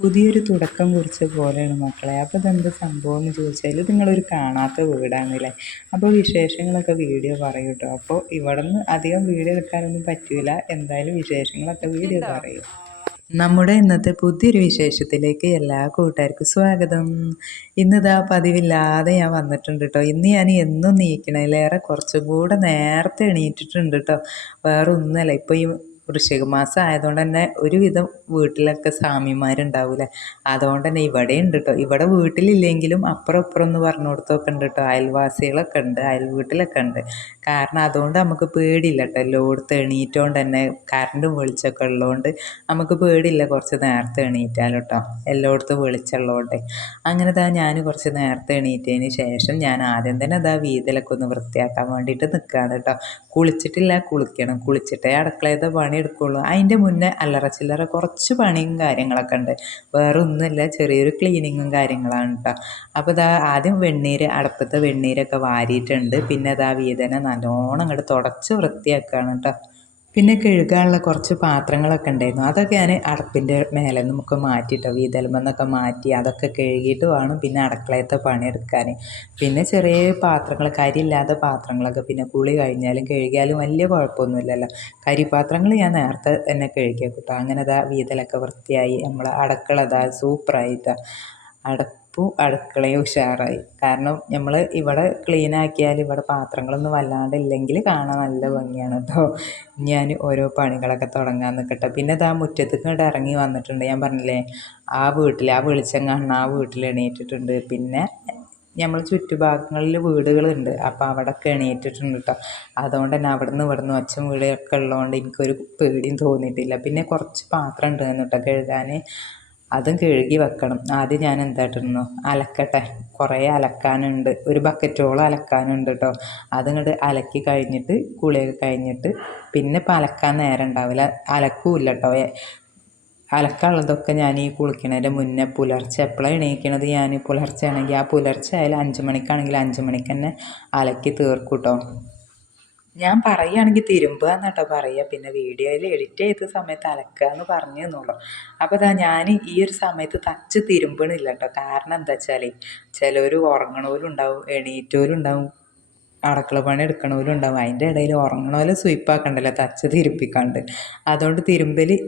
പുതിയൊരു തുടക്കം കുറിച്ച പോലെയാണ് മക്കളെ. അപ്പോൾ ഇതെന്താ സംഭവം എന്ന് ചോദിച്ചാൽ ഇത് നിങ്ങളൊരു കാണാത്ത വീടാണല്ലേ. അപ്പോൾ വിശേഷങ്ങളൊക്കെ വീഡിയോ പറയൂ കേട്ടോ. അപ്പോൾ ഇവിടെ നിന്ന് അധികം വീഡിയോ എടുക്കാനൊന്നും പറ്റൂല. എന്തായാലും വിശേഷങ്ങളൊക്കെ വീഡിയോ പറയും. നമ്മുടെ ഇന്നത്തെ പുതിയൊരു വിശേഷത്തിലേക്ക് എല്ലാ കൂട്ടുകാർക്കും സ്വാഗതം. ഇന്നിതാ പതിവില്ലാതെ ഞാൻ വന്നിട്ടുണ്ട് കേട്ടോ. ഇന്ന് ഞാൻ എന്നും നീക്കണതിലേറെ കുറച്ചും കൂടെ നേരത്തെ എണീറ്റിട്ടുണ്ട് കേട്ടോ. വേറെ ഒന്നുമല്ല, ഇപ്പോൾ ഈ വൃശ്ചിക മാസം ആയതുകൊണ്ട് തന്നെ ഒരുവിധം വീട്ടിലൊക്കെ സ്വാമിമാരുണ്ടാവൂലേ. അതുകൊണ്ട് തന്നെ ഇവിടെ ഉണ്ട് കേട്ടോ. ഇവിടെ വീട്ടിലില്ലെങ്കിലും അപ്പുറം ഇപ്പുറം എന്ന് പറഞ്ഞു കൊടുത്തൊക്കെ ഉണ്ട് കേട്ടോ. അയൽവാസികളൊക്കെ ഉണ്ട്, അയൽ വീട്ടിലൊക്കെ ഉണ്ട്. കാരണം അതുകൊണ്ട് നമുക്ക് പേടിയില്ല കേട്ടോ. എല്ലായിടത്തും എണീറ്റോണ്ട് തന്നെ കറണ്ടും വെളിച്ചമൊക്കെ ഉള്ളതുകൊണ്ട് നമുക്ക് പേടിയില്ല. കുറച്ച് നേരത്തെ എണീറ്റാലോ കേട്ടോ, എല്ലായിടത്തും വെളിച്ചമുള്ളതുകൊണ്ട്. അങ്ങനെ ഞാൻ കുറച്ച് നേരത്തെ എണീറ്റതിന് ശേഷം ഞാൻ ആദ്യം തന്നെ വീതിലൊക്കെ ഒന്ന് വൃത്തിയാക്കാൻ വേണ്ടിയിട്ട് നിൽക്കുകയാണ് കേട്ടോ. കുളിച്ചിട്ടില്ല, കുളിക്കണം. കുളിച്ചിട്ടേ അടുക്കളയത്തെ പണി എടുക്കുള്ളൂ. അതിൻ്റെ മുന്നേ അല്ലറ ചില്ലറ കുറച്ച് പണിയും കാര്യങ്ങളൊക്കെ ഉണ്ട്. വേറെ ഒന്നുമില്ല, ചെറിയൊരു ക്ലീനിങ്ങും കാര്യങ്ങളാണ് കേട്ടോ. അപ്പോൾ ആദ്യം അടുപ്പത്തെ വെണ്ണീരൊക്കെ വാരിയിട്ടുണ്ട്. പിന്നെ വീതനെ നല്ലോണം അങ്ങോട്ട് തുടച്ച് വൃത്തിയാക്കുകയാണ് കേട്ടോ. പിന്നെ കഴുകാനുള്ള കുറച്ച് പാത്രങ്ങളൊക്കെ ഉണ്ടായിരുന്നു. അതൊക്കെ ഞാൻ അടുപ്പിൻ്റെ മേലെ നമുക്ക് മാറ്റിയിട്ടോ, വീതലമെന്നൊക്കെ മാറ്റി അതൊക്കെ കഴുകിയിട്ട് വേണം പിന്നെ അടുക്കളയത്തെ പണിയെടുക്കാൻ. പിന്നെ ചെറിയ പാത്രങ്ങൾ, കരിയില്ലാത്ത പാത്രങ്ങളൊക്കെ പിന്നെ കുളി കഴിഞ്ഞാലും കഴുകിയാലും വലിയ കുഴപ്പമൊന്നുമില്ലല്ലോ. കരിപ്പാത്രങ്ങൾ ഞാൻ നേരത്തെ തന്നെ കഴുകിയ കേട്ടോ. അങ്ങനെ വീതലൊക്കെ വൃത്തിയായി. നമ്മൾ അടുക്കള സൂപ്പറായിട്ടാണ്. അടുക്കളയും ഉഷാറായി. കാരണം നമ്മൾ ഇവിടെ ക്ലീൻ ആക്കിയാൽ ഇവിടെ പാത്രങ്ങളൊന്നും വല്ലാണ്ടില്ലെങ്കിൽ കാണാൻ നല്ല ഭംഗിയാണ് കേട്ടോ. ഞാൻ ഓരോ പണികളൊക്കെ തുടങ്ങാൻ നിൽക്കട്ടെ. പിന്നെ മുറ്റത്തേക്ക് ഇങ്ങോട്ട് ഇറങ്ങി വന്നിട്ടുണ്ട്. ഞാൻ പറഞ്ഞില്ലേ, ആ വെളിച്ചം കാണുന്ന ആ വീട്ടിൽ എണീറ്റിട്ടുണ്ട്. പിന്നെ നമ്മൾ ചുറ്റുഭാഗങ്ങളിൽ വീടുകളുണ്ട്, അപ്പോൾ അവിടെയൊക്കെ എണീറ്റിട്ടുണ്ട് കേട്ടോ. അതുകൊണ്ട് തന്നെ ഇവിടുന്ന് ഒച്ചയും വീടൊക്കെ ഉള്ളതുകൊണ്ട് എനിക്കൊരു പേടിയും തോന്നിയിട്ടില്ല. പിന്നെ കുറച്ച് പാത്രം ഉണ്ടായിരുന്നു കേട്ടോ കഴുകാൻ. അതും കഴുകി വെക്കണം. ആദ്യം ഞാൻ എന്തായിട്ടിരുന്നു അലക്കട്ടെ. കുറേ അലക്കാനുണ്ട്, ഒരു ബക്കറ്റോളം അലക്കാനുണ്ട് കേട്ടോ. അതിങ്ങോട്ട് അലക്കി കഴിഞ്ഞിട്ട് കുളിയൊക്കെ കഴിഞ്ഞിട്ട് പിന്നെ ഇപ്പം അലക്കാൻ നേരം ഉണ്ടാവില്ല, അലക്കൂല്ല കേട്ടോ. അലക്കാനുള്ളതൊക്കെ ഞാൻ ഈ കുളിക്കണതിൻ്റെ മുന്നേ പുലർച്ചെ എപ്പോഴാണ് എണീക്കണത്, ഞാൻ പുലർച്ചെ ആണെങ്കിൽ ആ പുലർച്ചെ ആയാലും 5 മണിക്കാണെങ്കിൽ 5 മണിക്ക് തന്നെ അലക്കി തീർക്കും കേട്ടോ. ഞാൻ പറയുകയാണെങ്കിൽ തിരുമ്പുക എന്നാട്ടോ പറയുക. പിന്നെ വീഡിയോയിൽ എഡിറ്റ് ചെയ്ത സമയത്ത് അലക്കുക എന്ന് പറഞ്ഞു എന്നുള്ളൂ. അപ്പോൾ ഞാൻ ഈ ഒരു സമയത്ത് തച്ച് തിരുമ്പണില്ല കേട്ടോ. കാരണം എന്താ വെച്ചാൽ ചിലർ ഉറങ്ങണവരും ഉണ്ടാവും, എണീറ്റവരും ഉണ്ടാവും, അടുക്കള പണി എടുക്കണവരും ഉണ്ടാവും. അതിൻ്റെ ഇടയിൽ ഉറങ്ങണവരെ സ്വീപ്പാക്കണ്ടല്ലോ തച്ച് തിരുപ്പിക്കാണ്ട്. അതുകൊണ്ട്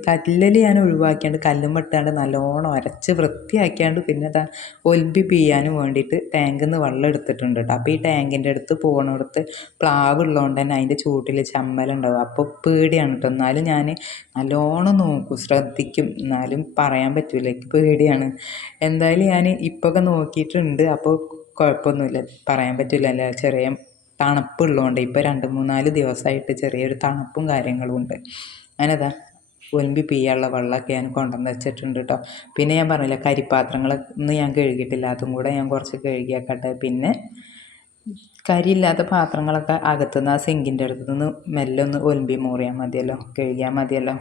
കല്ലൽ ഞാൻ ഒഴിവാക്കിയാണ്ട് കല്ലും വെട്ടാണ്ട് നല്ലോണം ഉരച്ച് വൃത്തിയാക്കിയാണ്ട് പിന്നെ ഒൽമ്പി പിയ്യാനും വേണ്ടിയിട്ട് ടാങ്കിൽ നിന്ന് വെള്ളം എടുത്തിട്ടുണ്ട് കേട്ടോ. അപ്പോൾ ഈ ടാങ്കിൻ്റെ അടുത്ത് പോകണടുത്ത് പ്ലാവ് ഉള്ളതുകൊണ്ട് തന്നെ അതിൻ്റെ ചൂട്ടിൽ ചമ്മലുണ്ടാവും. അപ്പോൾ പേടിയാണ് കേട്ടോ. എന്നാലും ഞാൻ നല്ലോണം നോക്കും, ശ്രദ്ധിക്കും. എന്നാലും പറയാൻ പറ്റില്ല, എനിക്ക് പേടിയാണ്. എന്തായാലും ഞാൻ ഇപ്പൊക്കെ നോക്കിയിട്ടുണ്ട്. അപ്പോൾ കുഴപ്പമൊന്നുമില്ല, പറയാൻ പറ്റില്ലല്ലോ. ചെറിയ തണുപ്പുള്ളതുകൊണ്ട് ഇപ്പോൾ 2-3-4 ദിവസമായിട്ട് ചെറിയൊരു തണുപ്പും കാര്യങ്ങളും ഉണ്ട്. അങ്ങനെതാ ഒലിമ്പി പിയ്യാനുള്ള വെള്ളമൊക്കെ ഞാൻ കൊണ്ടുവന്ന് വെച്ചിട്ടുണ്ട് കേട്ടോ. പിന്നെ ഞാൻ പറഞ്ഞില്ല, കരിപ്പാത്രങ്ങളൊന്നും ഞാൻ കഴുകിയിട്ടില്ല, അതും കൂടെ ഞാൻ കുറച്ച് കഴുകിയാക്കട്ടെ. പിന്നെ കരിയില്ലാത്ത പാത്രങ്ങളൊക്കെ അകത്തുനിന്ന് ആ സിങ്കിൻ്റെ അടുത്ത് നിന്ന് മെല്ലെ ഒന്ന് ഒലിമ്പി മൂറിയാൽ മതിയല്ലോ, കഴുകിയാൽ മതിയല്ലോ.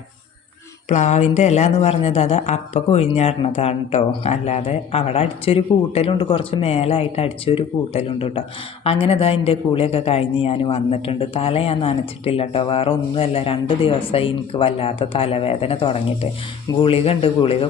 പ്ലാവിൻ്റെ ഇല എന്ന് പറഞ്ഞത് അപ്പം കൊഴിഞ്ഞാടുന്നതാണ് കേട്ടോ. അല്ലാതെ അവിടെ അടിച്ചൊരു കൂട്ടലുണ്ട്, കുറച്ച് മേലായിട്ട് അടിച്ചൊരു കൂട്ടലുണ്ട് കേട്ടോ. അങ്ങനെ എൻ്റെ കുളിയൊക്കെ കഴിഞ്ഞ് ഞാൻ വന്നിട്ടുണ്ട്. തല ഞാൻ നനച്ചിട്ടില്ല കേട്ടോ. വേറെ ഒന്നുമല്ല, 2 ദിവസമായി എനിക്ക് വല്ലാത്ത തലവേദന തുടങ്ങിയിട്ട്. ഗുളിക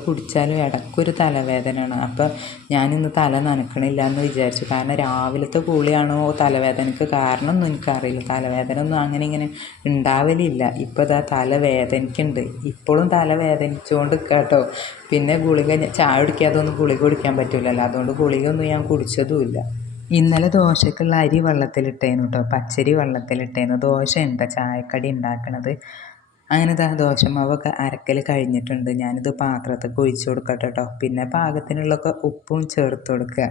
കുടിച്ചാലും ഇടയ്ക്കൊരു തലവേദനയാണ്. അപ്പം ഞാനിന്ന് തല നനക്കണില്ല എന്ന് വിചാരിച്ചു. കാരണം രാവിലത്തെ കുളിയാണോ തലവേദനയ്ക്ക് കാരണമൊന്നും എനിക്കറിയില്ല. തലവേദന ഒന്നും അങ്ങനെ ഇങ്ങനെ ഉണ്ടാവലില്ല. ഇപ്പോൾ തലവേദനയ്ക്കുണ്ട്. ഇപ്പോഴും തലവേദനിച്ചുകൊണ്ട് കേട്ടോ. പിന്നെ ചായ കുടിക്കാതൊന്നും ഗുളിക കുടിക്കാൻ പറ്റില്ലല്ലോ, അതുകൊണ്ട് ഗുളികയൊന്നും ഞാൻ കുടിച്ചതുമില്ല. ഇന്നലെ ദോശക്കുള്ള അരി വെള്ളത്തിലിട്ടേന്നു കേട്ടോ, പച്ചരി വെള്ളത്തിലിട്ടേന്നു. ദോശയുണ്ട് ചായക്കടി ഉണ്ടാക്കണത്. അങ്ങനെ ദോശമാവൊക്കെ അരക്കൽ കഴിഞ്ഞിട്ടുണ്ട്. ഞാനിത് പാത്രത്തൊക്കെ ഒഴിച്ചു കൊടുക്കട്ടെ കേട്ടോ. പിന്നെ പാകത്തിനുള്ളൊക്കെ ഉപ്പും ചേർത്ത് കൊടുക്കുക.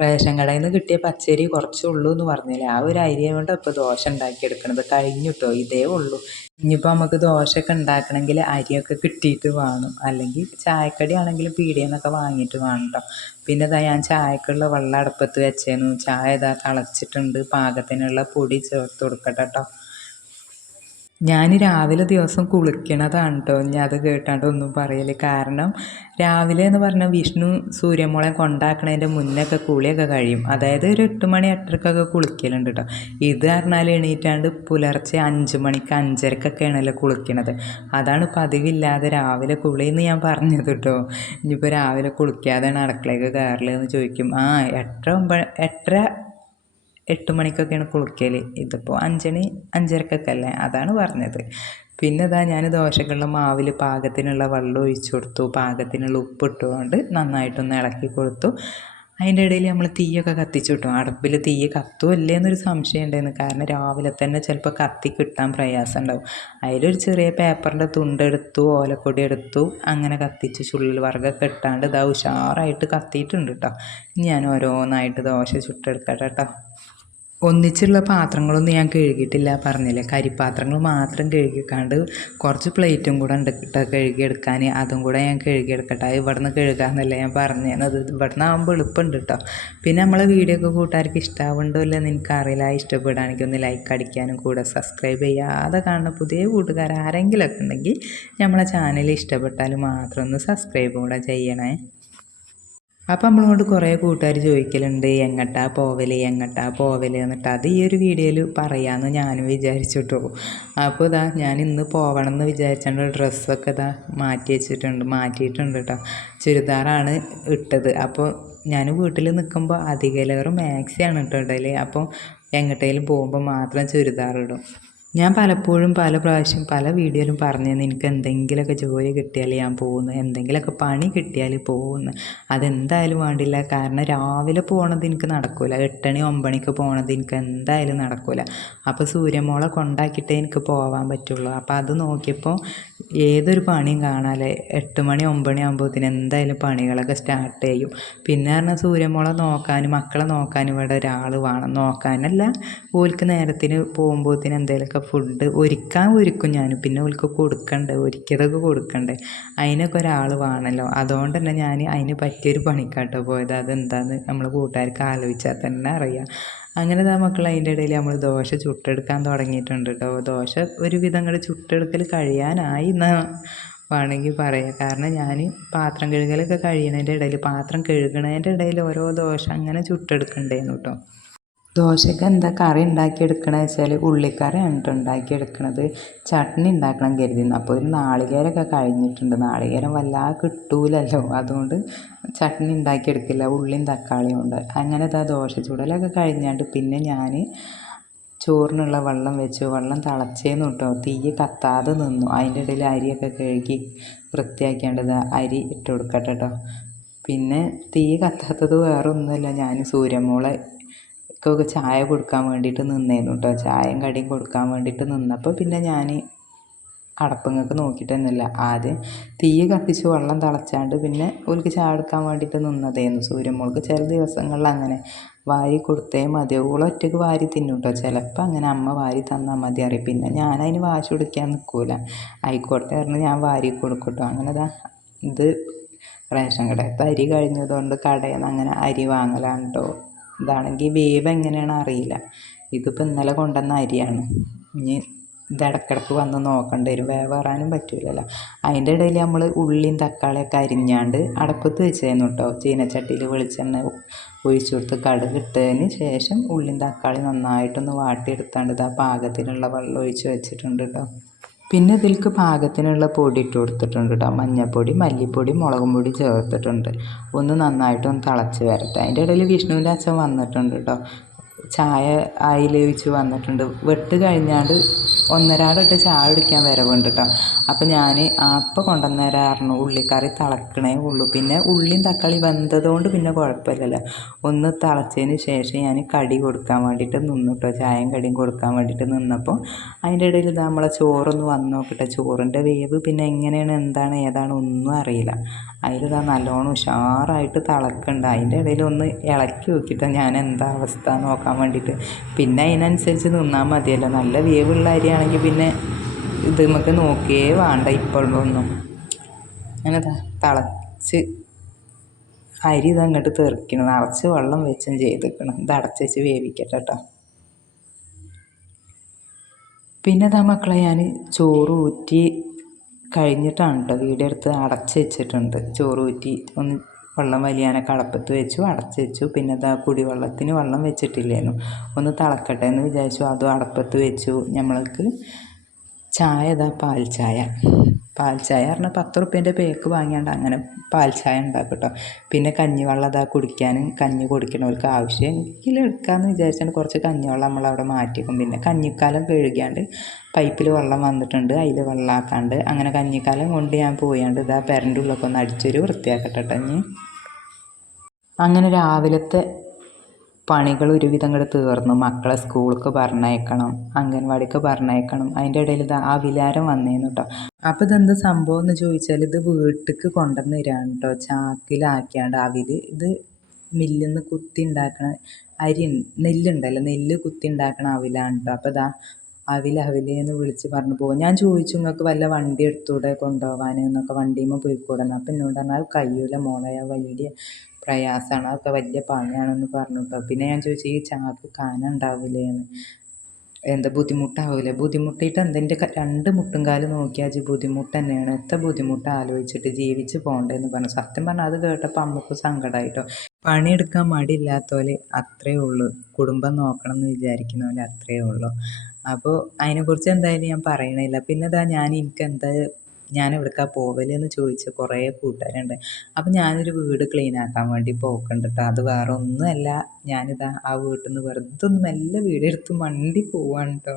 റേഷൻ കടയിൽ നിന്ന് കിട്ടിയ പച്ചരി കുറച്ചേ ഉള്ളൂ എന്ന് പറഞ്ഞില്ലേ, ആ ഒരു അരി കൊണ്ട് ഇപ്പോൾ ദോശ ഉണ്ടാക്കിയെടുക്കണത് കഴിഞ്ഞു കേട്ടോ. ഇതേ ഉള്ളൂ. ഇനിയിപ്പോൾ നമുക്ക് ദോശയൊക്കെ ഉണ്ടാക്കണമെങ്കിൽ അരിയൊക്കെ കിട്ടിയിട്ട് വേണം, അല്ലെങ്കിൽ ചായക്കടി ആണെങ്കിലും പീടികയിൽ നിന്നൊക്കെ വാങ്ങിയിട്ട് വേണം കേട്ടോ. പിന്നെ ഞാൻ ചായക്കുള്ള വെള്ളം അടുപ്പത്ത് വെച്ചേന്നു. ചായ തിളച്ചിട്ടുണ്ട്. പാകത്തിനുള്ള പൊടി ചേർത്ത് കൊടുക്കട്ടെ കേട്ടോ. ഞാൻ രാവിലെ ദിവസം കുളിക്കണതാണ് കേട്ടോ. ഞാൻ അത് കേട്ടാണ്ട് ഒന്നും പറയല്. കാരണം രാവിലെ എന്ന് പറഞ്ഞാൽ വിഷ്ണു സൂര്യമോളെ കൊണ്ടാക്കണതിൻ്റെ മുന്നൊക്കെ കുളിയൊക്കെ കഴിയും. അതായത് ഒരു 8 മണി 8:30ക്കൊക്കെ കുളിക്കലുണ്ട് കേട്ടോ. ഇത് പറഞ്ഞാൽ എണീറ്റാണ്ട് പുലർച്ചെ 5 മണിക്ക് 5:30ക്കൊക്കെയാണല്ലോ കുളിക്കണത്. അതാണ് പതിവില്ലാതെ രാവിലെ കുളിയെന്ന് ഞാൻ പറഞ്ഞത് കേട്ടോ. ഇനിയിപ്പോൾ രാവിലെ കുളിക്കാതെയാണ് അടുക്കളയ്ക്ക് കയറലെന്ന് ചോദിക്കും. 8 മണിക്കൊക്കെയാണ് കുളിക്കൽ. ഇതിപ്പോൾ 5 മണി 5:30ക്കൊക്കെ അല്ലേ, അതാണ് പറഞ്ഞത്. പിന്നെ ഇതാ ഞാൻ ദോശക്കുള്ള മാവിൽ പാകത്തിനുള്ള വെള്ളം ഒഴിച്ചു കൊടുത്തു, പാകത്തിനുള്ള ഉപ്പിട്ടുകൊണ്ട് നന്നായിട്ടൊന്ന് ഇളക്കി കൊടുത്തു. അതിൻ്റെ ഇടയിൽ നമ്മൾ തീയൊക്കെ കത്തിച്ചു കിട്ടും. അടുപ്പിൽ തീ കത്തുമോ ഇല്ലേ എന്നൊരു സംശയം ഉണ്ടായിരുന്നു. കാരണം രാവിലെ തന്നെ ചിലപ്പോൾ കത്തി കിട്ടാൻ പ്രയാസം ഉണ്ടാവും. അതിലൊരു ചെറിയ പേപ്പറിൻ്റെ തുണ്ടെടുത്തു, ഓലക്കൊടി എടുത്തു, അങ്ങനെ കത്തിച്ച് ചുള്ളിൽ വർഗ്ഗമൊക്കെ ഇട്ടാണ്ട് ഇതാ ഉഷാറായിട്ട് കത്തിയിട്ടുണ്ട് കേട്ടോ. ഞാൻ ഓരോന്നായിട്ട് ദോശ ചുട്ടെടുക്കട്ടെ കേട്ടോ. ഒന്നിച്ചുള്ള പാത്രങ്ങളൊന്നും ഞാൻ കഴുകിയിട്ടില്ല പറഞ്ഞില്ലേ. കരിപ്പാത്രങ്ങൾ മാത്രം കഴുകിക്കാണ്ട് കുറച്ച് പ്ലേറ്റും കൂടെ ഉണ്ട് കേട്ടോ കഴുകിയെടുക്കാൻ. അതും കൂടെ ഞാൻ കഴുകിയെടുക്കട്ടെ. ഇവിടുന്ന് കഴുകാമെന്നല്ല ഞാൻ പറഞ്ഞത്. ഇവിടുന്ന് ആകുമ്പോൾ എളുപ്പമുണ്ട് കേട്ടോ. പിന്നെ നമ്മളെ വീഡിയോ ഒക്കെ കൂട്ടുകാർക്ക് ഇഷ്ടമാവുന്നുണ്ടോ ഇല്ലെന്ന് എനിക്കറിയില്ല. ഇഷ്ടപ്പെടുകയാണെങ്കിൽ ഒന്ന് ലൈക്ക് അടിക്കാനും കൂടെ സബ്സ്ക്രൈബ് ചെയ്യാതെ കാണുന്ന പുതിയ കൂട്ടുകാർ ആരെങ്കിലുമൊക്കെ ഉണ്ടെങ്കിൽ നമ്മളെ ചാനൽ ഇഷ്ടപ്പെട്ടാൽ മാത്രം ഒന്ന് സബ്സ്ക്രൈബും കൂടെ ചെയ്യണേ. അപ്പം നമ്മളോട് കുറേ കൂട്ടുകാർ ചോദിക്കലുണ്ട് എങ്ങട്ടാ പോവൽ എന്നിട്ട് അത് ഈ ഒരു വീഡിയോയിൽ പറയാമെന്ന് ഞാനും വിചാരിച്ചിട്ടു. അപ്പോൾ ഇതാ ഞാൻ ഇന്ന് പോകണം എന്ന് വിചാരിച്ചുകൊണ്ട് ഡ്രസ്സൊക്കെ ഇതാ മാറ്റിയിട്ടുണ്ട് കേട്ടോ. ചുരിദാറാണ് ഇട്ടത്. അപ്പോൾ ഞാൻ വീട്ടിൽ നിൽക്കുമ്പോൾ അധികലേറും മാക്സിയാണ് കേട്ടോ ഇടൽ. അപ്പോൾ എങ്ങോട്ടേലും പോകുമ്പോൾ മാത്രം ചുരിദാർ ഇടും. ഞാൻ പലപ്പോഴും പല പ്രാവശ്യം പല വീഡിയോയിലും പറഞ്ഞിരുന്നു എനിക്ക് എന്തെങ്കിലുമൊക്കെ ജോലി കിട്ടിയാൽ ഞാൻ പോകുന്നു, എന്തെങ്കിലുമൊക്കെ പണി കിട്ടിയാൽ പോകുന്നു. അതെന്തായാലും വേണ്ടില്ല. കാരണം രാവിലെ പോകണത് എനിക്ക് നടക്കില്ല. 8 മണി 9 മണിക്ക് പോകണത് എനിക്ക് എന്തായാലും നടക്കില്ല. അപ്പോൾ സൂര്യമോളെ കൊണ്ടാക്കിയിട്ടേ എനിക്ക് പോകാൻ പറ്റുള്ളൂ. അപ്പോൾ അത് നോക്കിയപ്പോൾ ഏതൊരു പണിയും കാണാതെ 8 മണി 9 മണി ആകുമ്പോഴത്തേന് എന്തായാലും പണികളൊക്കെ സ്റ്റാർട്ട് ചെയ്യും. പിന്നെ പറഞ്ഞാൽ സൂര്യമോളെ നോക്കാനും മക്കളെ നോക്കാനും ഇവിടെ ഒരാൾ വേണം. നോക്കാനല്ല, ഓൽക്ക് നേരത്തിന് പോകുമ്പോഴത്തേന് എന്തെങ്കിലുമൊക്കെ ഫുഡ് ഒരുക്കും ഞാൻ. പിന്നെ ഓൽക്ക് കൊടുക്കണ്ടേ, ഒരുക്കിയതൊക്കെ കൊടുക്കണ്ടേ, അതിനൊക്കെ ഒരാൾ വേണമല്ലോ. അതുകൊണ്ട് തന്നെ ഞാൻ അതിന് പറ്റിയൊരു പണിക്കാട്ടോ പോയത്. അതെന്താണെന്ന് നമ്മൾ കൂട്ടുകാർക്ക് ആലോചിച്ചാൽ തന്നെ അറിയാം. അങ്ങനെ മക്കൾ അതിൻ്റെ ഇടയിൽ നമ്മൾ ദോശ ചുട്ടെടുക്കാൻ തുടങ്ങിയിട്ടുണ്ട് കേട്ടോ. ദോശ ഒരുവിധം അങ്ങോട്ട് ചുട്ടെടുക്കൽ കഴിയാനായി എന്ന് വേണമെങ്കിൽ പറയാം. കാരണം ഞാൻ പാത്രം കഴുകലൊക്കെ കഴിയണതിൻ്റെ ഇടയിൽ പാത്രം കഴുകണതിൻ്റെ ഇടയിൽ ഓരോ ദോശ അങ്ങനെ ചുട്ടെടുക്കണ്ടേന്നു കേട്ടോ. ദോശയ്ക്ക് എന്താ കറി ഉണ്ടാക്കിയെടുക്കണമെന്ന് വെച്ചാൽ ഉള്ളിക്കറിയാണ് കേട്ടോ ഉണ്ടാക്കിയെടുക്കണത്. ചട്നി ഉണ്ടാക്കണം കരുതിയിരുന്നു. അപ്പോൾ ഒരു നാളികേരമൊക്കെ കഴിഞ്ഞിട്ടുണ്ട്. നാളികേരം വല്ലാതെ കിട്ടൂലല്ലോ, അതുകൊണ്ട് ചട്നി ഉണ്ടാക്കിയെടുക്കില്ല, ഉള്ളിയും തക്കാളിയും ഉണ്ട്. അങ്ങനെ ദോശ ചുടലൊക്കെ കഴിഞ്ഞാണ്ട് പിന്നെ ഞാൻ ചോറിനുള്ള വെള്ളം വെച്ചു. വെള്ളം തിളച്ചേന്ന് കേട്ടോ. തീ കത്താതെ നിന്നു. അതിൻ്റെ ഇടയിൽ അരിയൊക്കെ കഴുകി വൃത്തിയാക്കിയാണ്ട് അരി ഇട്ട് കൊടുക്കട്ടെ കേട്ടോ. പിന്നെ തീ കത്താത്തത് വേറെ ഒന്നുമില്ല, ഞാൻ സൂര്യമോളെ ഒക്കെ ചായ കൊടുക്കാൻ വേണ്ടിയിട്ട് നിന്നേന്നു കേട്ടോ. ചായയും കടിയും കൊടുക്കാൻ വേണ്ടിയിട്ട് നിന്നപ്പോൾ പിന്നെ ഞാൻ അടപ്പങ്ങൾക്ക് നോക്കിയിട്ടൊന്നുമില്ല. ആദ്യം തീ കത്തിച്ച് വെള്ളം തിളച്ചാണ്ട് പിന്നെ ഓൽക്ക് ചായ എടുക്കാൻ വേണ്ടിയിട്ട് നിന്നതേന്നു. സൂര്യമോൾക്ക് ചില ദിവസങ്ങളിൽ അങ്ങനെ വാരി കൊടുത്തേ മതിയാവും. ഓൾ ഒറ്റയ്ക്ക് വാരി തിന്നും കേട്ടോ. ചിലപ്പോൾ അങ്ങനെ അമ്മ വാരി തന്നാൽ മതി അറിയും. പിന്നെ ഞാനതിന് വാശി പിടിക്കാൻ നിൽക്കില്ല. ആയിക്കോട്ടെ പറഞ്ഞ് ഞാൻ വാരി കൊടുക്കും കേട്ടോ. അങ്ങനെ ഇത് റേഷൻ കടയിലത്തെ അരി കഴിഞ്ഞതുകൊണ്ട് കടയിൽ നിന്ന് അങ്ങനെ അരി വാങ്ങലാണ് കേട്ടോ. ഇതാണെങ്കിൽ വേവ് എങ്ങനെയാണ് അറിയില്ല. ഇതിപ്പോൾ ഇന്നലെ കൊണ്ടുവന്ന അരിയാണ്. ഇനി ഇത് ഇടയ്ക്കിടയ്ക്ക് വന്ന് നോക്കേണ്ടി വരും, വേവാറാനും പറ്റില്ലല്ലോ. അതിൻ്റെ ഇടയിൽ നമ്മൾ ഉള്ളിയും തക്കാളിയൊക്കെ അരിഞ്ഞാണ്ട് അടുപ്പത്ത് വെച്ചായിരുന്നു കേട്ടോ. ചീനച്ചട്ടിയിൽ വെളിച്ചെണ്ണ ഒഴിച്ചു കൊടുത്ത് കടുക് ഇട്ടതിന് ശേഷം ഉള്ളിയും തക്കാളി നന്നായിട്ടൊന്ന് വാട്ടിയെടുത്താണ്ട് ഇതാ പാകത്തിനുള്ള വെള്ളം ഒഴിച്ച് വെച്ചിട്ടുണ്ട് കേട്ടോ. പിന്നെ ഇതിലേക്ക് പാകത്തിനുള്ള പൊടി ഇട്ട് കൊടുത്തിട്ടുണ്ട് കേട്ടോ. മഞ്ഞൾപ്പൊടി, മല്ലിപ്പൊടി, മുളകും പൊടി ചേർത്തിട്ടുണ്ട്. ഒന്ന് നന്നായിട്ടൊന്ന് തിളച്ച് വരട്ടെ. അതിൻ്റെ ഇടയിൽ വിഷ്ണുവിൻ്റെ അച്ഛൻ വന്നിട്ടുണ്ട് കേട്ടോ. ചായ ആയിലൊഴിച്ച് വന്നിട്ടുണ്ട്. വെട്ട് കഴിഞ്ഞാണ്ട് ഒന്നരാടിട്ട് ചായ കുടിക്കാൻ വരവുണ്ട് കേട്ടോ. അപ്പോൾ ഞാൻ അപ്പം കൊണ്ടുവന്നേരായിരുന്നു. ഉള്ളിക്കറി തിളക്കണേ ഉള്ളൂ. പിന്നെ ഉള്ളിയും തക്കാളി വെന്തതുകൊണ്ട് പിന്നെ കുഴപ്പമില്ലല്ലോ. ഒന്ന് തിളച്ചതിന് ശേഷം ഞാൻ കടി കൊടുക്കാൻ വേണ്ടിയിട്ട് നിന്നു കേട്ടോ. ചായയും കടിയും കൊടുക്കാൻ വേണ്ടിയിട്ട് നിന്നപ്പോൾ അതിൻ്റെ ഇടയിൽ നമ്മളെ ചോറൊന്ന് വന്ന് നോക്കട്ടെ. ചോറിൻ്റെ വേവ് പിന്നെ എങ്ങനെയാണ് എന്താണ് ഏതാണ് ഒന്നും അറിയില്ല. അതിൽ നല്ലോണം ഉഷാറായിട്ട് തിളക്കുന്നുണ്ട്. അതിൻ്റെ ഇടയിൽ ഒന്ന് ഇളക്കി നോക്കിയിട്ടാണ് ഞാൻ എന്താ അവസ്ഥ നോക്കാൻ വേണ്ടിയിട്ട്. പിന്നെ അതിനനുസരിച്ച് നിന്നാൽ മതിയല്ലോ. നല്ല വേവുള്ള അരിയാണെങ്കിൽ പിന്നെ ഇത് നമുക്ക് നോക്കിയേ വേണ്ട ഇപ്പോഴൊന്നും. അങ്ങനെ തിളച്ച് അരി ഇതങ്ങോട്ട് തെറിക്കണം. നിറച്ച് വെള്ളം വെച്ചും ചെയ്തിരിക്കണം. ഇത് അടച്ച് വെച്ച് വേവിക്കട്ടെ കേട്ടോ. പിന്നെ ഇതാ മക്കളെ ഞാൻ ചോറ് ഊറ്റി കഴിഞ്ഞിട്ടാണ് കേട്ടോ വീഡിയോ എടുത്ത് അടച്ച് വെച്ചിട്ടുണ്ട്. ചോറ് ഊറ്റി ഒന്ന് വെള്ളം വലിയാനൊക്കെ അടപ്പത്ത് വെച്ചു, അടച്ച് വെച്ചു. പിന്നെ ഇതാ കുടിവെള്ളത്തിന് വെള്ളം വെച്ചിട്ടില്ലായിരുന്നു, ഒന്ന് തിളക്കട്ടെ എന്ന് വിചാരിച്ചു, അതും അടപ്പത്ത് വെച്ചു. നമ്മൾക്ക് ചായ ഇതാ പാൽ ചായ പറഞ്ഞാൽ 10 റുപ്യേൻ്റെ പേക്ക് വാങ്ങിയാണ്ട് അങ്ങനെ പാൽ ചായ ഉണ്ടാക്കും കേട്ടോ. പിന്നെ കഞ്ഞിവെള്ളം ഇതാ കുടിക്കാനും കഞ്ഞി കുടിക്കണവർക്ക് ആവശ്യമെങ്കിൽ എടുക്കാമെന്ന് വിചാരിച്ചാണ് കുറച്ച് കഞ്ഞിവെള്ളം നമ്മളവിടെ മാറ്റിക്കും. പിന്നെ കഞ്ഞിക്കാലം കഴുകിയാണ്ട് പൈപ്പിൽ വെള്ളം വന്നിട്ടുണ്ട്, അതിൽ വെള്ളമാക്കാണ്ട് അങ്ങനെ കഞ്ഞിക്കാലം കൊണ്ട് ഞാൻ പോയാണ്ട് ഇതാ പെരൻ്റെ ഉള്ളൊക്കെ ഒന്ന് അടിച്ചൊരു വൃത്തിയാക്കട്ടെ ഇനി. അങ്ങനെ രാവിലത്തെ പണികൾ ഒരുവിധം അങ്ങോട്ട് തീർന്നു. മക്കളെ സ്കൂൾക്ക് പറഞ്ഞയക്കണം, അംഗൻവാടിക്ക് പറഞ്ഞയക്കണം. അതിൻ്റെ ഇടയിൽ ഇത് ആ വിലാരം വന്നേന്നു കേട്ടോ. അപ്പോൾ ഇതെന്ത് സംഭവം എന്ന് ചോദിച്ചാൽ ഇത് വീട്ടിലേക്ക് കൊണ്ടുവന്ന് തരാണ് കേട്ടോ, ചാക്കിലാക്കിയാണ്ട്. ഇത് മില്ലിൽ നിന്ന് കുത്തി ഉണ്ടാക്കണ നെല്ലുണ്ടല്ലോ, നെല്ല് കുത്തി ഉണ്ടാക്കണ അവിലാണ് കേട്ടോ. അപ്പോൾ ഇതാ അവിലേന്ന് വിളിച്ച് പറഞ്ഞു പോകും. ഞാൻ ചോദിച്ചു നിങ്ങൾക്ക് വല്ല വണ്ടി എടുത്തൂടെ കൊണ്ടുപോകാൻ എന്നൊക്കെ, വണ്ടിയുമ്പോൾ പോയിക്കൂടെ. അപ്പം എന്നോട് പറഞ്ഞാൽ അത് കഴിയൂല മോളെ, വലിയ പ്രയാസമാണ്, അതൊക്കെ വലിയ പണിയാണെന്ന് പറഞ്ഞു കേട്ടോ. പിന്നെ ഞാൻ ചോദിച്ചു ഈ ചാക്ക് കനം ഉണ്ടാവില്ലേ എന്ന്, എന്താ ബുദ്ധിമുട്ടാവില്ലേ? ബുദ്ധിമുട്ടിയിട്ട് എന്തെൻ്റെ 2 മുട്ടും കാലും നോക്കിയാൽ ബുദ്ധിമുട്ട് തന്നെയാണ്, എത്ര ബുദ്ധിമുട്ട് ആലോചിച്ചിട്ട് ജീവിച്ച് പോകണ്ടേന്ന് പറഞ്ഞു. സത്യം പറഞ്ഞാൽ അത് കേട്ടപ്പോൾ അമ്മക്ക് സങ്കടമായിട്ടോ. പണിയെടുക്കാൻ മടിയില്ലാത്തവർ അത്രയേ ഉള്ളൂ, കുടുംബം നോക്കണം എന്ന് വിചാരിക്കുന്നവർ അത്രയേ ഉള്ളൂ. അപ്പോൾ അതിനെക്കുറിച്ച് എന്തായാലും ഞാൻ പറയണില്ല. പിന്നെ ഇതാ ഞാൻ എവിടേക്കാണ് പോവലെന്ന് ചോദിച്ച കുറേ കൂട്ടുകാരുണ്ട്. അപ്പം ഞാനൊരു വീട് ക്ലീൻ ആക്കാൻ വേണ്ടി പോക്കുണ്ട് കേട്ടോ. അത് വേറെ ഒന്നുമല്ല, ഞാനിതാ ആ വീട്ടിൽ നിന്ന് വെറുതെ ഒന്ന് മെല്ലെ വീടെടുത്ത് മണ്ടി പോവാണ് കേട്ടോ.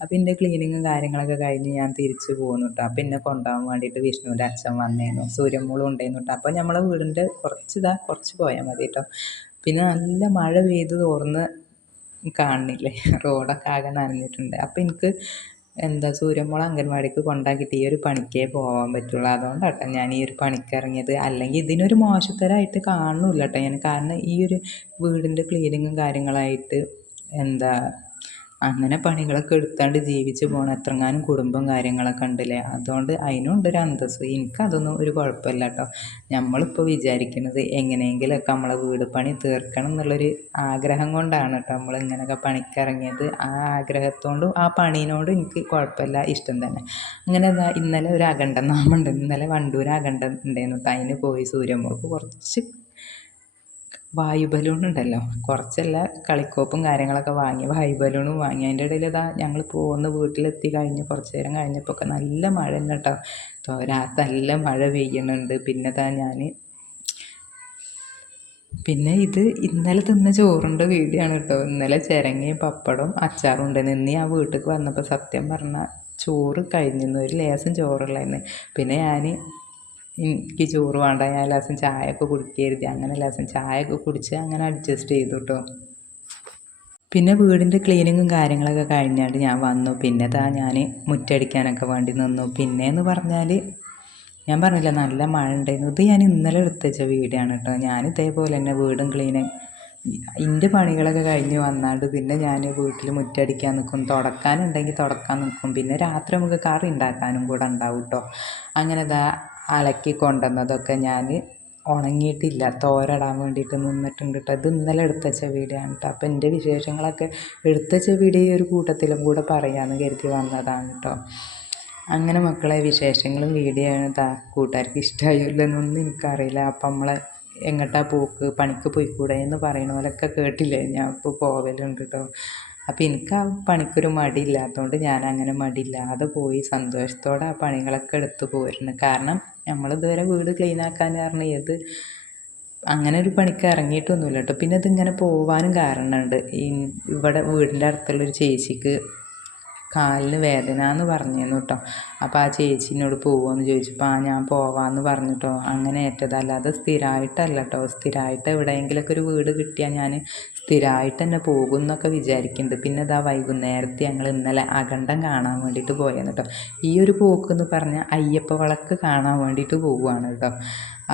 അപ്പം എൻ്റെ ക്ലീനിങ്ങും കാര്യങ്ങളൊക്കെ കഴിഞ്ഞ് ഞാൻ തിരിച്ച് പോകുന്നു കേട്ടോ. അപ്പം എന്നെ കൊണ്ടുപോകാൻ വേണ്ടിയിട്ട് വിഷ്ണുവിൻ്റെ അച്ഛൻ വന്നേന്നു, സൂര്യമോളും ഉണ്ടായിരുന്നു കേട്ടോ. അപ്പം നമ്മളെ വീടിൻ്റെ കുറച്ച് പോയാൽ മതി കേട്ടോ. പിന്നെ നല്ല മഴ പെയ്ത് തോർന്ന് കാണുന്നില്ലേ, റോഡൊക്കെ ആകെ നനഞ്ഞിട്ടുണ്ട്. അപ്പം എനിക്ക് സൂര്യമോളെ അംഗൻവാടിക്ക് കൊണ്ടാക്കിയിട്ട് ഈ ഒരു പണിക്കേ പോകാൻ പറ്റുള്ളൂ. അതുകൊണ്ടാട്ടോ ഞാൻ ഈ ഒരു പണിക്ക് ഇറങ്ങിയത്. അല്ലെങ്കിൽ ഇതിനൊരു മോശത്തരമായിട്ട് കാണുന്നില്ല കേട്ടോ ഞാൻ. കാരണം ഈ ഒരു വീടിൻ്റെ ക്ലീനിങ്ങും കാര്യങ്ങളായിട്ട് അങ്ങനെ പണികളൊക്കെ എടുത്താണ്ട് ജീവിച്ച് പോകണം, എത്രങ്ങാനും കുടുംബം കാര്യങ്ങളൊക്കെ ഉണ്ടല്ലേ. അതുകൊണ്ട് അതിനുണ്ടൊരു അന്തസ്സ്. എനിക്കതൊന്നും ഒരു കുഴപ്പമില്ല കേട്ടോ. നമ്മളിപ്പോൾ വിചാരിക്കുന്നത് എങ്ങനെയെങ്കിലുമൊക്കെ നമ്മളെ വീട് പണി തീർക്കണം എന്നുള്ളൊരു ആഗ്രഹം കൊണ്ടാണ് കേട്ടോ നമ്മളിങ്ങനെയൊക്കെ പണിക്കിറങ്ങിയത്. ആ ആഗ്രഹത്തോണ്ടും ആ പണീനോടും എനിക്ക് കുഴപ്പമില്ല, ഇഷ്ടം തന്നെ. അങ്ങനെ ഇന്നലെ ഒരു അഖണ്ഡം നാമുണ്ട്, ഇന്നലെ വണ്ടൂർ അഖണ്ഡം ഉണ്ടായിരുന്നു കേട്ടോ. അതിന് പോയി സൂര്യമോൾക്ക് കുറച്ച് വായു ബലൂൺ ഉണ്ടല്ലോ, കുറച്ചല്ല കളിക്കോപ്പും കാര്യങ്ങളൊക്കെ വാങ്ങി, വായു ബലൂണും വാങ്ങി. അതിൻ്റെ ഇടയിൽ ഞങ്ങൾ പോകുന്ന വീട്ടിലെത്തി കഴിഞ്ഞ് കുറച്ച് നേരം കഴിഞ്ഞപ്പോൾ ഒക്കെ നല്ല മഴ തന്നെ കേട്ടോ. തോരാത്ത നല്ല മഴ പെയ്യുന്നുണ്ട്. പിന്നെ ഇത് ഇന്നലെ തിന്ന ചോറിൻ്റെ വീഡിയോ ആണ് കേട്ടോ. ഇന്നലെ ചിരങ്ങയും പപ്പടവും അച്ചാറും ഉണ്ടായിരുന്നു. ഇന്ന് ഞാൻ വീട്ടിലേക്ക് വന്നപ്പോൾ സത്യം പറഞ്ഞാൽ ചോറ് കഴിഞ്ഞിരുന്നു, ഒരു ലേശം ചോറുള്ളായിരുന്നു. പിന്നെ എനിക്ക് ചോറ് വേണ്ട, ഞാൻ ലേശം ചായയൊക്കെ കുടിക്കരുത്, അങ്ങനെ ലേശം ചായയൊക്കെ കുടിച്ച് അങ്ങനെ അഡ്ജസ്റ്റ് ചെയ്തു കേട്ടോ. പിന്നെ വീടിൻ്റെ ക്ലീനിങ്ങും കാര്യങ്ങളൊക്കെ കഴിഞ്ഞാണ്ട് ഞാൻ വന്നു. പിന്നെ ഞാൻ മുറ്റടിക്കാനൊക്കെ വേണ്ടി നിന്നു. പിന്നെയെന്ന് പറഞ്ഞാൽ ഞാൻ പറഞ്ഞില്ല നല്ല മഴ ഉണ്ടായിരുന്നു. ഇത് ഞാൻ ഇന്നലെ എടുത്ത് വെച്ച വീഡിയോ ആണ് കേട്ടോ. ഞാൻ ഇതേപോലെ തന്നെ വീടും എൻ്റെ പണികളൊക്കെ കഴിഞ്ഞ് വന്നാണ്ട് പിന്നെ ഞാൻ വീട്ടിൽ മുറ്റടിക്കാൻ നിൽക്കും, തുടക്കാനുണ്ടെങ്കിൽ തുടക്കാൻ നിൽക്കും. പിന്നെ രാത്രി നമുക്ക് കറി ഉണ്ടാക്കാനും കൂടെ ഉണ്ടാവും കേട്ടോ. അങ്ങനെ അലക്കി കൊണ്ടുവന്നതൊക്കെ ഞാൻ ഉണങ്ങിയിട്ടില്ല, തോരടാൻ വേണ്ടിയിട്ട് നിന്നിട്ടുണ്ട് കേട്ടോ. ഇത് ഇന്നലെ എടുത്ത് വെച്ച വീഡിയോ ആണ് കേട്ടോ. അപ്പോൾ എൻ്റെ വിശേഷങ്ങളൊക്കെ എടുത്ത് വെച്ച വീഡിയോ ഈ ഒരു കൂട്ടത്തിലും കൂടെ പറയാമെന്ന് കരുതി വന്നതാണ് കേട്ടോ. അങ്ങനെ മക്കളെ വിശേഷങ്ങളും വീഡിയോ ആണ്. കൂട്ടുകാർക്ക് ഇഷ്ടമായില്ല എന്നൊന്നും എനിക്കറിയില്ല. അപ്പം എങ്ങോട്ടാണ് പോക്ക്, പണിക്ക് പോയിക്കൂടെ എന്ന് പറയണ പോലെയൊക്കെ കേട്ടില്ലേ, ഞാൻ ഇപ്പോൾ പോവലുണ്ട് കേട്ടോ. അപ്പോൾ എനിക്ക് ആ പണിക്കൊരു മടിയില്ലാത്തതുകൊണ്ട് ഞാൻ അങ്ങനെ മടിയില്ലാതെ പോയി സന്തോഷത്തോടെ ആ പണികളൊക്കെ എടുത്ത് പോരുന്നു. കാരണം നമ്മളിതുവരെ വീട് ക്ലീൻ ആക്കാൻ പറഞ്ഞത് അങ്ങനെ ഒരു പണിക്ക് ഇറങ്ങിയിട്ടൊന്നുമില്ല കേട്ടോ. പിന്നെ ഇതിങ്ങനെ പോവാനും കാരണമുണ്ട്. ഇവിടെ വീടിൻ്റെ അടുത്തുള്ളൊരു ചേച്ചിക്ക് കാലിന് വേദന എന്ന് പറഞ്ഞിരുന്നു കേട്ടോ. അപ്പോൾ ആ ചേച്ചിനോട് പോകുമെന്ന് ചോദിച്ചപ്പോൾ ഞാൻ പോവാമെന്ന് പറഞ്ഞു കേട്ടോ. അങ്ങനെ ഏറ്റതല്ലാതെ സ്ഥിരമായിട്ടല്ല കേട്ടോ. സ്ഥിരമായിട്ട് എവിടെയെങ്കിലുമൊക്കെ ഒരു വീട് കിട്ടിയാൽ ഞാൻ സ്ഥിരമായിട്ട് തന്നെ പോകും എന്നൊക്കെ വിചാരിക്കുന്നുണ്ട്. പിന്നെ വൈകുന്നേരത്തെ ഞങ്ങൾ ഇന്നലെ അഖണ്ഡം കാണാൻ വേണ്ടിയിട്ട് പോയെന്ന് കേട്ടോ. ഈ ഒരു പോക്കെന്ന് പറഞ്ഞാൽ അയ്യപ്പ വിളക്ക് കാണാൻ വേണ്ടിയിട്ട് പോവുകയാണ് കേട്ടോ.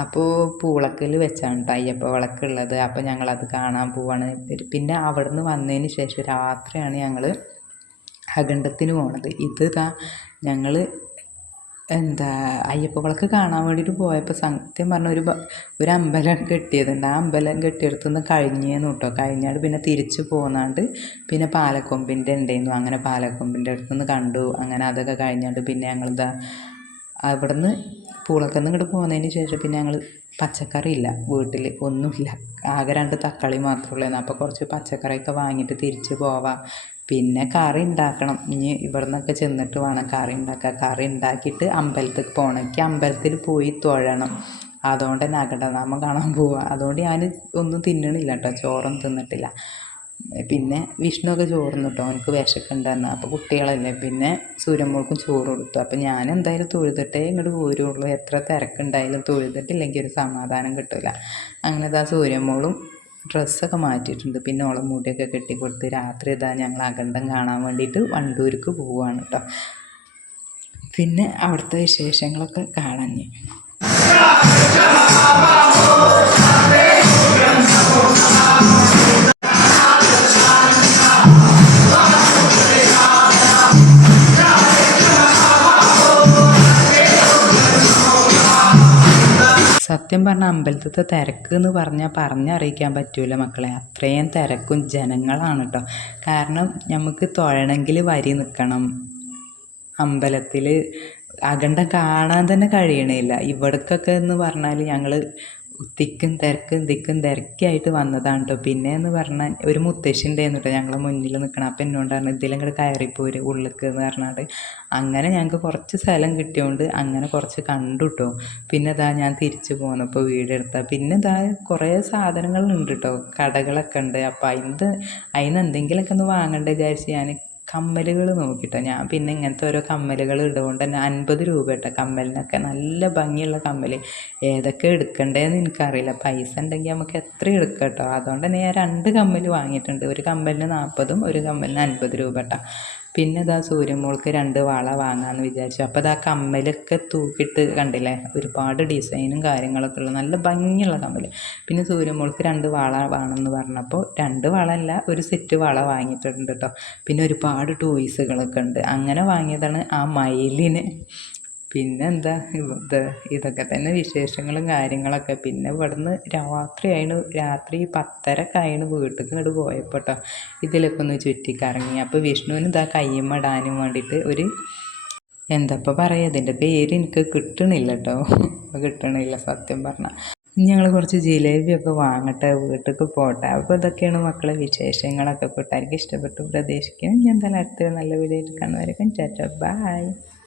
അപ്പോൾ പൂളക്കൽ വെച്ചാണ് കേട്ടോ അയ്യപ്പ വിളക്കുള്ളത്. അപ്പോൾ ഞങ്ങളത് കാണാൻ പോവാണ്. പിന്നെ അവിടെ നിന്ന് വന്നതിന് ശേഷം രാത്രിയാണ് ഞങ്ങൾ അഖണ്ഡത്തിന് പോണത്. ഞങ്ങൾ എന്താ അയ്യപ്പ വിളക്ക് കാണാൻ വേണ്ടിയിട്ട് പോയപ്പോൾ സത്യം പറഞ്ഞ ഒരു അമ്പലം കെട്ടിയതുണ്ട്. ആ അമ്പലം കെട്ടിയെടുത്തു നിന്ന് കഴിഞ്ഞേന്നു കേട്ടോ. കഴിഞ്ഞാണ്ട് പിന്നെ തിരിച്ച് പോന്നാണ്ട് പിന്നെ പാലക്കൊമ്പിൻ്റെ ഉണ്ടായിരുന്നു. അങ്ങനെ പാലക്കൊമ്പിൻ്റെ അടുത്തുനിന്ന് കണ്ടു. അങ്ങനെ അതൊക്കെ കഴിഞ്ഞാണ്ട് പിന്നെ ഞങ്ങളിതാ അവിടുന്ന് പൂളത്തുനിന്ന് ഇങ്ങോട്ട് പോകുന്നതിന് ശേഷം പിന്നെ ഞങ്ങൾ പച്ചക്കറി ഇല്ല വീട്ടിൽ, ഒന്നുമില്ല. ആകെ 2 തക്കാളി മാത്രമേ ഉള്ളായിരുന്നു. അപ്പോൾ കുറച്ച് പച്ചക്കറിയൊക്കെ വാങ്ങിയിട്ട് തിരിച്ച് പോവാം. പിന്നെ കറി ഉണ്ടാക്കണം. ഇനി ഇവിടെ നിന്നൊക്കെ ചെന്നിട്ട് വേണം കറി ഉണ്ടാക്കാൻ. കറി ഉണ്ടാക്കിയിട്ട് അമ്പലത്തിൽ പോകണം. എനിക്ക് അമ്പലത്തിൽ പോയി തൊഴണം. അതുകൊണ്ട് തന്നെ അകടനാമം കാണാൻ പോവുക. അതുകൊണ്ട് ഞാൻ ഒന്നും തിന്നണില്ല കേട്ടോ, ചോറൊന്നും തിന്നിട്ടില്ല. പിന്നെ വിഷ്ണുവൊക്കെ ചോറ് തിന്നു കേട്ടോ, അവനക്ക് വിശക്കുണ്ടെന്ന്. അപ്പോൾ കുട്ടികളല്ലേ, പിന്നെ സൂര്യമ്മോൾക്കും ചോറ് കൊടുത്തു. അപ്പോൾ ഞാൻ എന്തായാലും തൊഴുതിട്ടേ ഇങ്ങോട്ട് പോരുള്ളൂ. എത്ര തിരക്കുണ്ടായാലും തൊഴുതിട്ടില്ലെങ്കിൽ ഒരു സമാധാനം കിട്ടില്ല. അങ്ങനെ ഇതാ സൂര്യമ്മോളും ഡ്രസ്സൊക്കെ മാറ്റിയിട്ടുണ്ട്. പിന്നെ ഓളെ മുടിയൊക്കെ കെട്ടിക്കൊടുത്ത് രാത്രി ഇതാ ഞങ്ങൾ അഖണ്ഡം കാണാൻ വേണ്ടിയിട്ട് വണ്ടൂർക്ക് പോവുകയാണ് കേട്ടോ. പിന്നെ അവിടുത്തെ വിശേഷങ്ങളൊക്കെ കാണഞ്ഞ് സത്യം പറഞ്ഞാൽ അമ്പലത്തിലത്തെ തിരക്ക് എന്ന് പറഞ്ഞാൽ പറഞ്ഞറിയിക്കാൻ പറ്റില്ല മക്കളെ. അത്രയും തിരക്കും ജനങ്ങളാണ് കേട്ടോ. കാരണം നമുക്ക് തൊഴണമെങ്കിൽ വരി നിൽക്കണം. അമ്പലത്തിൽ അഖണ്ഡം കാണാൻ തന്നെ കഴിയണില്ല. ഇവിടേക്കൊക്കെ എന്ന് പറഞ്ഞാൽ ഞങ്ങൾ തിക്കും തിരക്കായിട്ട് വന്നതാണ് കേട്ടോ. പിന്നെ എന്ന് പറഞ്ഞാൽ ഒരു മുത്തശ്ശി ഉണ്ടായിരുന്നു കേട്ടോ ഞങ്ങളെ മുന്നിൽ നിൽക്കണം. അപ്പം എന്നോട് പറഞ്ഞു ഇതിലങ്ങോട്ട് കയറിപ്പോര് ഉള്ളിലേക്ക് എന്ന് പറഞ്ഞാൽ. അങ്ങനെ ഞങ്ങൾക്ക് കുറച്ച് സ്ഥലം കിട്ടിയോണ്ട് അങ്ങനെ കുറച്ച് കണ്ടു കേട്ടോ. പിന്നെ ഇതാ ഞാൻ തിരിച്ച് പോന്നപ്പോൾ വീഡിയോ എടുത്താൽ പിന്നെ ഇതാ കുറേ സാധനങ്ങളുണ്ട് കേട്ടോ, കടകളൊക്കെ ഉണ്ട്. അപ്പോൾ അതിന് എന്തെങ്കിലുമൊക്കെ ഒന്ന് വാങ്ങണ്ടേ വിചാരിച്ച് ഞാൻ കമ്മലുകൾ നോക്കിയിട്ടോ. ഞാൻ പിന്നെ ഇങ്ങനത്തെ ഓരോ കമ്മലുകൾ ഇടുകൊണ്ട് തന്നെ 50 രൂപ കേട്ടോ കമ്മലിനൊക്കെ. നല്ല ഭംഗിയുള്ള കമ്മൽ. ഏതൊക്കെ എടുക്കണ്ടേന്ന് എനിക്കറിയില്ല. പൈസ ഉണ്ടെങ്കിൽ നമുക്ക് എത്ര എടുക്കാം കേട്ടോ. അതുകൊണ്ട് തന്നെ ഞാൻ 2 കമ്മൽ വാങ്ങിയിട്ടുണ്ട്. ഒരു കമ്മലിന് 40ഉം ഒരു കമ്മലിന് 50 രൂപ കേട്ടോ. പിന്നെ ഇതാ സൂര്യമോൾക്ക് 2 വള വാങ്ങാമെന്ന് വിചാരിച്ചു. അപ്പോൾ ഇതാ കമ്മലൊക്കെ തൂക്കിയിട്ട് കണ്ടില്ലേ, ഒരുപാട് ഡിസൈനും കാര്യങ്ങളൊക്കെ ഉള്ള നല്ല ഭംഗിയുള്ള കമ്മൽ. പിന്നെ സൂര്യമോൾക്ക് 2 വള വേണമെന്ന് പറഞ്ഞപ്പോൾ 2 വള അല്ല, ഒരു സെറ്റ് വള വാങ്ങിയിട്ടുണ്ട് കേട്ടോ. പിന്നെ ഒരുപാട് ടോയ്സുകളൊക്കെ ഉണ്ട്. അങ്ങനെ വാങ്ങിയതാണ് ആ മയിലിന്. പിന്നെ എന്താ ഇതൊക്കെ തന്നെ വിശേഷങ്ങളും കാര്യങ്ങളൊക്കെ. പിന്നെ ഇവിടുന്ന് രാത്രി 10:30 വീട്ടിൽ ഇങ്ങോട്ട് പോയപ്പോൾ കേട്ടോ ഇതിലൊക്കെ ഒന്ന് ചുറ്റിക്കറങ്ങി. അപ്പോൾ വിഷ്ണുവിന് ഇതാ കയ്യുമ്മ ഇടാനും വേണ്ടിയിട്ട് ഒരു എന്തപ്പോൾ പറയുക, ഇതിൻ്റെ പേര് എനിക്ക് കിട്ടണില്ല കേട്ടോ, കിട്ടണില്ല സത്യം പറഞ്ഞാൽ. ഞങ്ങൾ കുറച്ച് ജിലേബിയൊക്കെ വാങ്ങട്ടെ, വീട്ടിലേക്ക് പോട്ടെ. അപ്പോൾ ഇതൊക്കെയാണ് മക്കളെ വിശേഷങ്ങളൊക്കെ. കൂട്ടുകാർക്ക് ഇഷ്ടപ്പെട്ടു പ്രതീക്ഷിക്കും. ഞാൻ എന്തായാലും അടുത്ത നല്ല വീഡിയോ ആയിട്ട് കാണുന്നവരേക്കും ടാറ്റാ ബൈ.